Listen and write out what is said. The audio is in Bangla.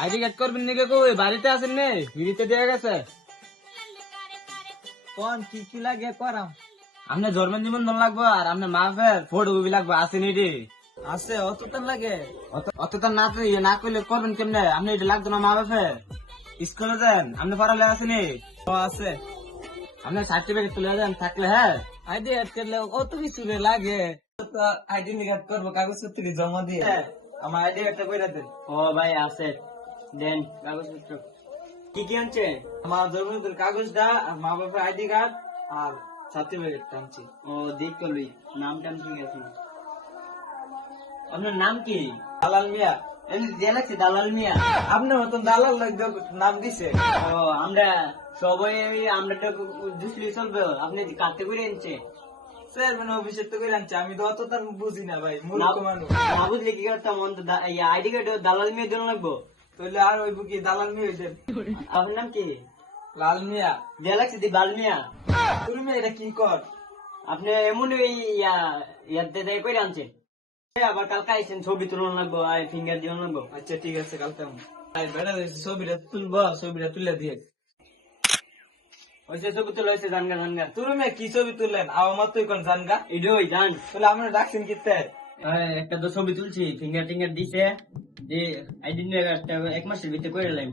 আইডি কার্ড করবেন নাকি কই বাড়িতে আছেন নে ফ্রিতে দেয়া গেছে কোন কি কি লাগে করাম? আপনি জন্ম নিবন্ধন লাগবে আর আপনার মা বাপের ফটো কপি লাগবে আসেন এটি আছে অতটা লাগে? অত তো না না করলে করবেন কেমনে আপনি এটা লাগতো না মা বাপের স্কুলে যান আপনি পড়ালে আসেনি আছে আপনার সার্টিফিকেট তুলে দেন থাকলে হ্যাঁ আইডি কার্ড করলে অত কিছু রে লাগে। আইডি কার্ড করবো কাগজপত্র জমা দিয়ে আমার আইডি কার্ডটা কইরা দেন। ও ভাই আছে দেন কাগজপত্র কি কি আনছে আমার জন্মদিনের কাগজটা আর মা বাবার আইডি কার্ড আর সার্টিফিকেট আনছি। ও দেখ করবি নাম টাম ঠিক আছে আপনার নাম কি দালাল মিয়া। এমনি দেয়া লাগছে দালাল মিয়া আপনার মতন দালাল লোক নাম দিছে। ও আমরা সবাই আমরা তো দুসরি চলবে আপনি কাটতে করে আনছে চেয়ারম্যান অফিসের তো করে আনছি, আমি তো অত তার বুঝি না ভাই, মূর্খ মানুষ। না বুঝলে কি করতাম আইডি কার্ড দালাল মিয়া দিন লাগবো তাহলে আর ওই বুকি দালাল মিয়া হয়েছে। আপনার নাম কি লাল মিয়া। দেয়া লাগছে দি বাল মিয়া তুমি এটা কি কর? আপনি এমন ইয়াতে দেয় করে আনছেন আবার কালকে আইসেন ছবি তুলন লাগবো আর ফিঙ্গার দিন লাগবো আচ্ছা ঠিক আছে, কালকে বেড়া ছবিটা তুলবো, ছবিটা তুলে দিয়ে। ওইসে ছবি তুলে হয়েছে জানগা জানগা তুমি মেয়ে কি ছবি তুললেন? আমার তো এখন জানগা এটাই জান তাহলে আমরা ডাকছেন কিতে? একটা তো ছবি তুলছি ফিঙ্গার টিঙ্গার দিছে দিয়ে আইডি এক মাসের ভিতরে করে লাইম